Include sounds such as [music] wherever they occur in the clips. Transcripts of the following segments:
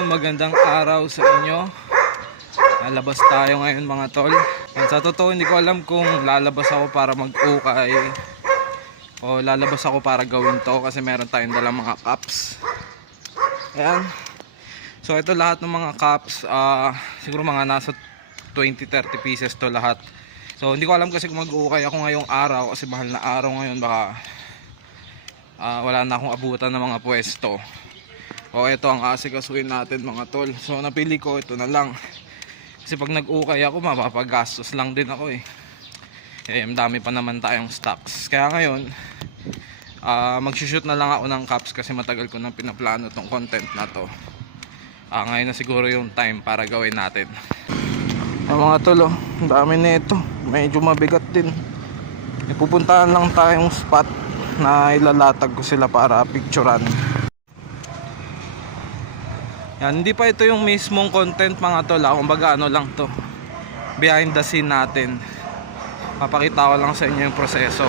Ayun, magandang araw sa inyo. Lalabas tayo ngayon mga tol. Yan, sa totoo, hindi ko alam kung lalabas ako para mag-ukay o lalabas ako para gawin to kasi meron tayong dalang mga cups. Ayan. So ito lahat ng mga cups, ah, siguro mga nasa 20-30 pieces to lahat. So hindi ko alam kasi kung mag-ukay ako ngayong araw kasi mahal na araw ngayon baka ah, wala na akong abutan ng mga pwesto. O ito ang asikasuhin natin mga tol. So napili ko ito na lang. Kasi pag nag-ukay ako, mapapagastos lang din ako eh. Eh, dami pa naman tayong stocks. Kaya ngayon, ah magsushoot na lang ako ng caps kasi matagal ko nang pinaplano tong content na to. Ah, ngayon na siguro yung time para gawin natin. Ay mga tol, oh, dami na ito. Medyo mabigat din. Ipupuntahan lang tayong spot na ilalatag ko sila para picturean. Yan, hindi pa ito yung mismong content mga tol. ah. Kumbaga ano lang to. Behind the scene natin. Papakita ko lang sa inyo yung proseso.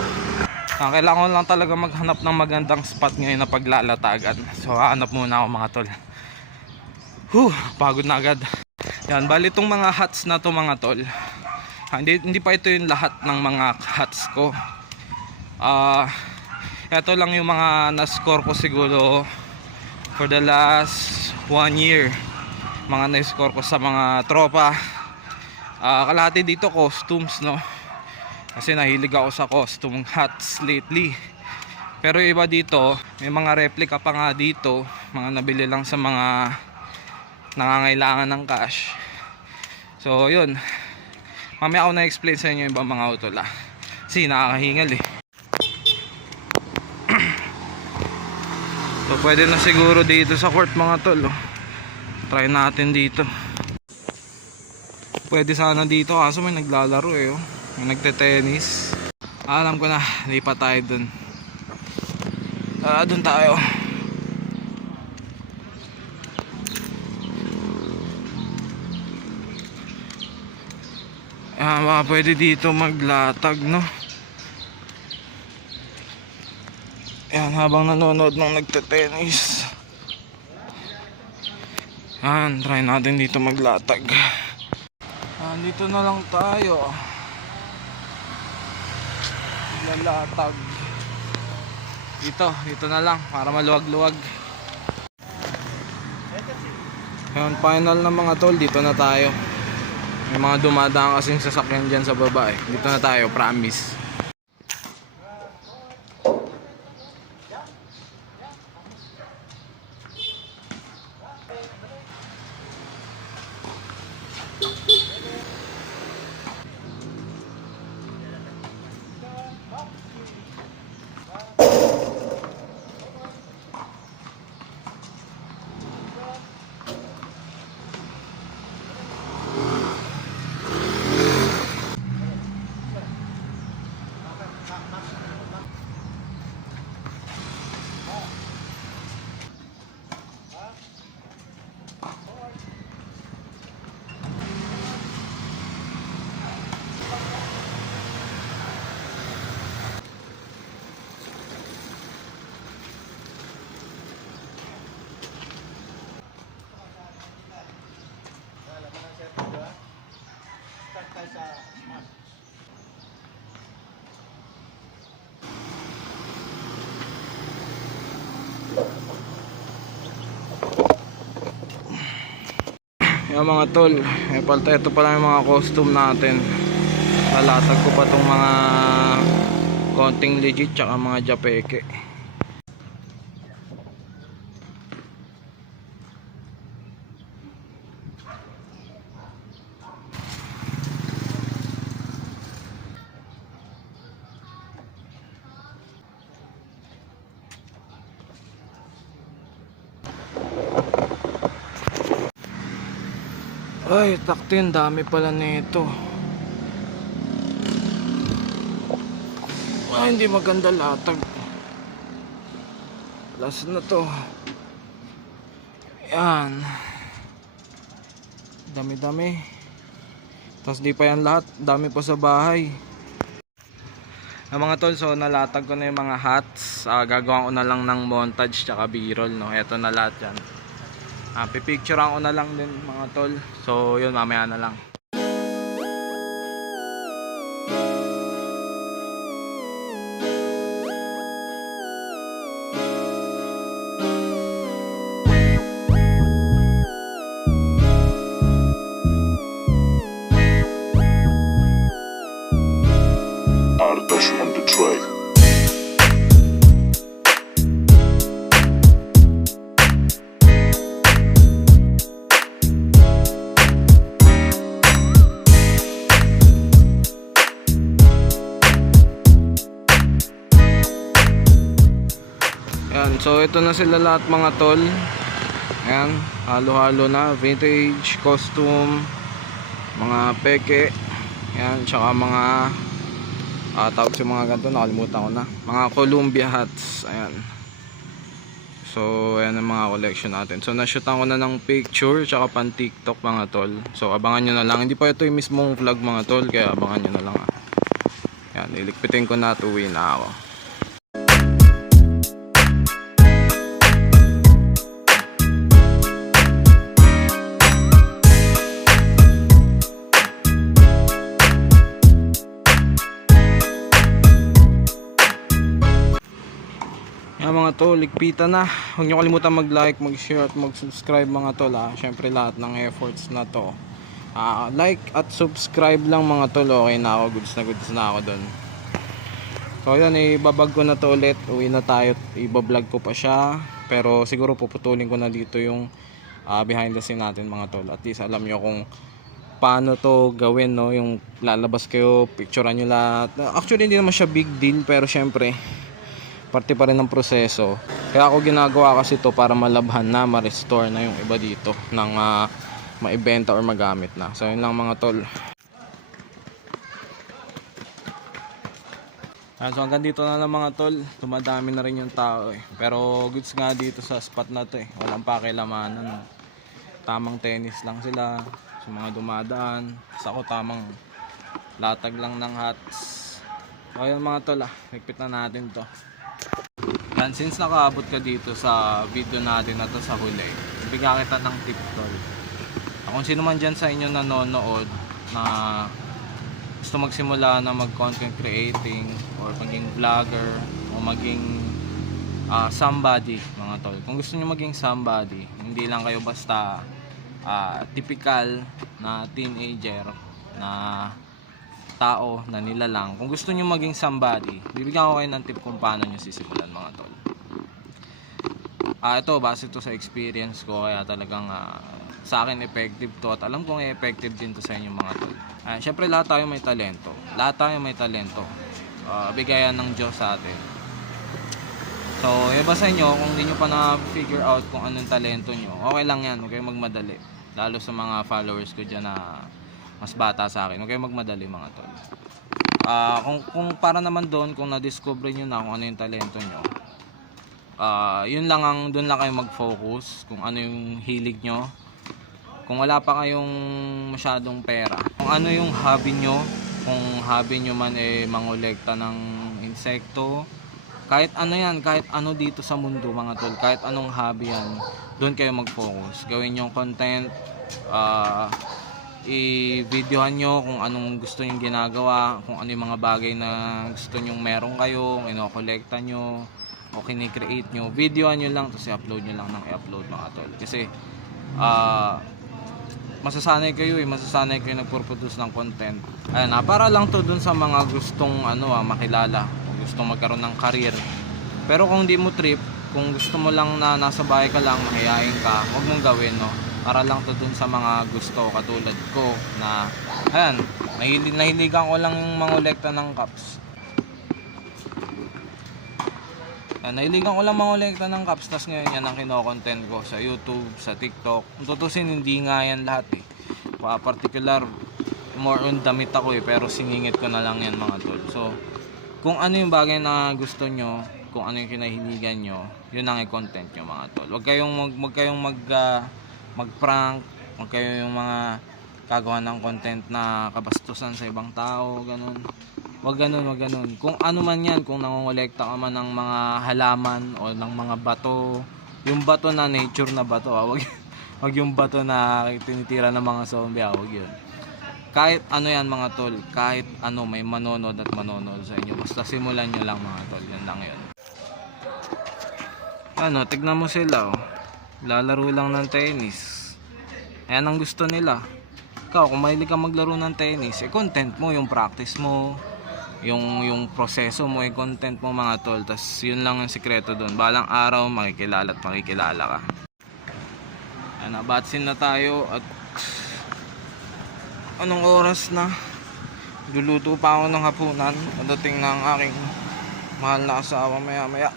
Ah, kailangan lang talaga maghanap ng magandang spot ngayon na paglalatagan. So hahanap muna ako mga tol. Huh, pagod na agad. Yan, bali itong mga hats na to mga tol. Ah, hindi, hindi pa ito yung lahat ng mga hats ko. Ah, ito lang yung mga na-score ko siguro for the last one year mga na-score ko sa mga tropa. Ah, kalahati dito costumes no? Kasi nahilig ako sa costume hats lately. Pero iba dito may mga replica pa nga dito mga nabili lang sa mga nangangailangan ng cash. So yun. Mamaya ako na-explain sa inyo yung ibang mga utol ah kasi nakakahingal eh So pwede na siguro dito sa court mga tol. Oh. Try natin dito. Pwede sana dito kaso may naglalaro eh. Oh. May nagte-tennis. Alam ko na, lipat tayo dun. Ah, dun tayo. Ah, baka pwede dito maglatag, no? Yan, habang nanonood ng nagte-tennis. Yan, try natin dito maglatag. Yan, dito na lang tayo. Lalatag. Dito, dito na lang para maluwag-luwag. Yan, final na mga tol, dito na tayo. May mga dumadaan kasing sasakyan dyan sa baba eh. Dito na tayo, promise. Yung mga tol, eh, palta ito pala yung mga costume natin. Lalatag ko pa tong mga konting legit tsaka mga japeke. Ay, taktin, dami pala nito. Ay, hindi maganda latag. Last na to. Yan. Dami-dami. Tapos di pa yan lahat. Dami pa sa bahay. Ang mga tol, so nalatag ko na yung mga hats. Ah, gagawa ko na lang ng montage tsaka b-roll, no? Ito na lahat yan. Ah, pipicturean ko na lang din mga tol. So, yun mamaya na lang. Yan, so ito na sila lahat mga tol. Ayan, halo-halo na, vintage, costume, mga peke. Yan, tsaka mga ah tawag sa mga ganito, nakalimutan ko na. Mga Columbia hats, ayan. So, ayan ang mga collection natin. So, na-shootan ko na ng picture, tsaka pan TikTok mga tol. So, abangan nyo na lang. Hindi pa ito yung mismong vlog mga tol, kaya abangan nyo na lang ah. Yan, ilikpitin ko na at uwi na ako. Tol, ligpitan na. Huwag nyo kalimutan mag-like, mag-share at mag-subscribe mga tol ha. Siyempre lahat ng efforts na to. Ah, like at subscribe lang mga tol. Okay na ako, goods na goods na ako doon. So yan, ibabag ko na to ulit. Uwi na tayo. Ibablog ko pa siya. Pero siguro puputulin ko na dito yung ah, behind the scene natin mga tol. At least alam nyo kung paano to gawin no yung lalabas kayo picturean nyo lahat actually hindi naman siya big deal pero syempre parte pa rin ng proseso. Kaya ako ginagawa kasi to para malabhan na, ma-restore na yung iba dito ng ah, maibenta or magamit na. So yun lang mga tol. So hanggang dito na lang mga tol. Dumadami na rin yung tao eh. Pero goods nga dito sa spot na to eh. Walang pakilamanan. Tamang tennis lang sila. Sa mga dumadaan. Sa ako tamang latag lang ng hats. So yun mga tol ah. Higpit na natin to. And since nakaabot ka dito sa video natin na to sa huli, bigyan kita ng tip tol. Kung sino man dyan sa inyo nanonood na gusto magsimula na mag content creating or maging vlogger o maging ah, somebody mga tol. Kung gusto niyo maging somebody, hindi lang kayo basta ah, typical na teenager na tao na nilalang. Kung gusto niyo maging somebody, bibigyan ko kayo ng tip kung paano niyo sisimulan mga tol. Ah, ito base to sa experience ko kaya talagang ah, sa akin effective to at alam kong effective din to sa inyo mga tol. Ah, syempre lahat tayo may talento. Lahat tayo may talento. Ah, bigayan ng Diyos sa atin. So, iba sa inyo kung hindi nyo pa na-figure out kung anong talento nyo. Okay lang yan, huwag kayong magmadali. Lalo sa mga followers ko dyan na mas bata sa akin. Huwag kayong magmadali mga tol. Ah, kung, kung para naman doon, kung na-discover nyo na kung ano yung talento nyo, ah yun lang ang doon lang kayo mag-focus kung ano yung hilig nyo. Kung wala pa kayong masyadong pera, kung ano yung hobby nyo, kung hobby nyo man eh mangolekta ng insekto, kahit ano yan, kahit ano dito sa mundo mga tol, kahit anong hobby yan, doon kayo mag-focus. Gawin yung content, ah i-videohan nyo kung anong gusto nyong ginagawa, kung ano yung mga bagay na gusto nyong meron kayo, ino-collecta nyo, o kini-create nyo, videohan nyo lang, tapos i-upload nyo lang ng i-upload mga tol. Kasi, ah masasanay kayo eh, masasanay kayo nagpo-produce ng content. Ayan, ah, para lang to dun sa mga gustong ano ah, makilala, o gustong magkaroon ng career. Pero kung di mo trip, kung gusto mo lang na nasa bahay ka lang, mahihayin ka, huwag mong gawin, no? Para lang to dun sa mga gusto, katulad ko, na, ayan, nahilig, nahiligan ko lang mangolekta ng cups. Ayan, nahiligan ko lang mangolekta ng cups, tas ngayon yan ang kinokontent ko sa YouTube, sa TikTok. Kung tutusin, hindi nga yan lahat eh. Pa particular, more on damit ako eh, pero siningit ko na lang yan mga tol. So, kung ano yung bagay na gusto nyo, kung ano yung kinahiligan nyo, yun ang i-content nyo mga tol. Huwag kayong mag, wag kayong mag, ah, mag-prank, huwag kayong yung mga kagawa ng content na kabastusan sa ibang tao, ganun. Wag ganun, wag ganun. Kung ano man yan, kung nangongolekta ka man ng mga halaman o ng mga bato, yung bato na nature na bato, ah, wag, [laughs] Huwag yung bato na tinitira ng mga zombie, ah, huwag yun. Kahit ano yan mga tol, kahit ano may manonood at manonood sa inyo. Basta simulan nyo lang mga tol, yun lang yun. Ano, tignan mo sila oh. Lalaro lang ng tennis. Ayan ang gusto nila. Ikaw, kung mahilig ka maglaro ng tennis, eh content mo, yung practice mo, yung yung proseso mo, yung content mo mga tol. Tas yun lang ang sikreto doon. Balang araw, makikilala at makikilala ka. Ayan, nabatsin na tayo at anong oras na? Luluto pa ako ng hapunan. Padating na aking mahal na asawa maya maya.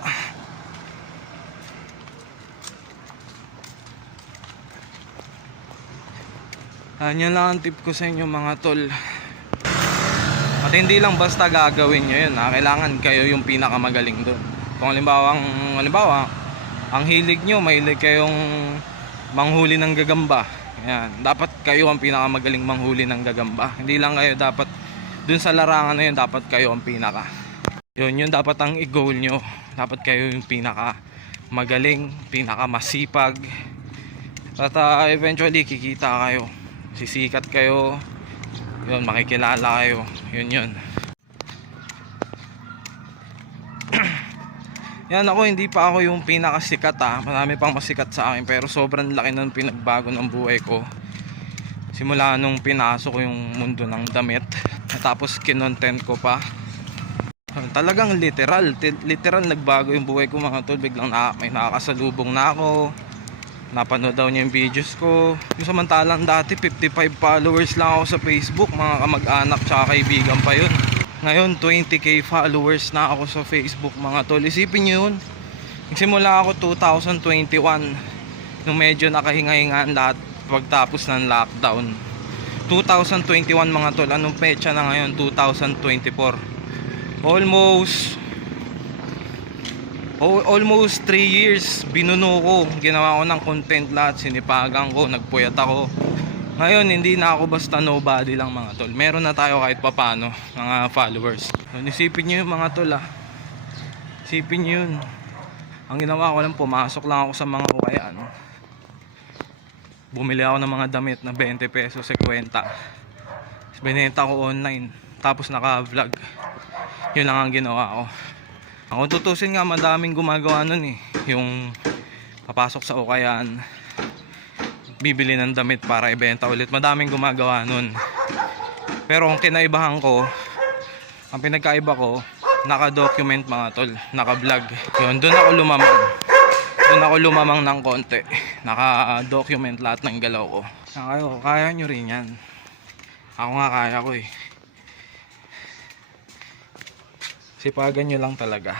Ayan yun lang ang tip ko sa inyo mga tol. At hindi lang basta gagawin nyo yun ha. Kailangan kayo yung pinakamagaling doon. Kung halimbawa, ang, halimbawa, ang hilig nyo, mahilig kayong manghuli ng gagamba. Yan. Dapat kayo ang pinakamagaling manghuli ng gagamba. Hindi lang kayo dapat, dun sa larangan na yun, dapat kayo ang pinaka. Yun, yun dapat ang i-goal nyo. Dapat kayo yung pinaka magaling, pinaka masipag. At ah, eventually, kikita kayo. Sisikat kayo. Yun, makikilala kayo. Yun yun. [clears throat] Yan ako, hindi pa ako yung pinakasikat ha. Marami pang masikat sa akin pero sobrang laki ng pinagbago ng buhay ko. Simula nung pinasok ko yung mundo ng damit. Tapos kinontent ko pa. Talagang literal, literal nagbago yung buhay ko mga tol. Biglang na, may nakakasalubong na ako. Napanood daw niya yung videos ko. Yung samantalang dati 55 followers lang ako sa Facebook. Mga kamag-anak tsaka kaibigan pa yun. Ngayon 20k followers na ako sa Facebook mga tol. Isipin nyo yun. Nagsimula ako 2021. Nung medyo nakahinga-hingaan lahat pagtapos ng lockdown. 2021 mga tol. Anong petsa na ngayon? 2024. Almost Al- almost 3 years binuno ko ginawa ko ng content lahat sinipagan ko nagpuyat ako. Ngayon hindi na ako basta nobody lang mga tol. Meron na tayo kahit papano mga followers. So, isipin nyo yung mga tol ah. Isipin nyo yun. Ang ginawa ko lang pumasok lang ako sa mga kaya ano bumili ako ng mga damit na 20 pesos 50 Tapos binenta ko online tapos naka vlog yun lang ang ginawa ko ang tutusin nga, madaming gumagawa nun eh. Yung papasok sa ukayan, bibili ng damit para ibenta ulit. Madaming gumagawa nun. Pero ang kinaibahan ko, ang pinagkaiba ko, naka-document mga tol, naka-vlog. Yun, doon ako lumamang. Doon ako lumamang ng konti. Naka-document lahat ng galaw ko. Kaya, kaya nyo rin yan. Ako nga kaya ko eh. Sipagan nyo lang talaga.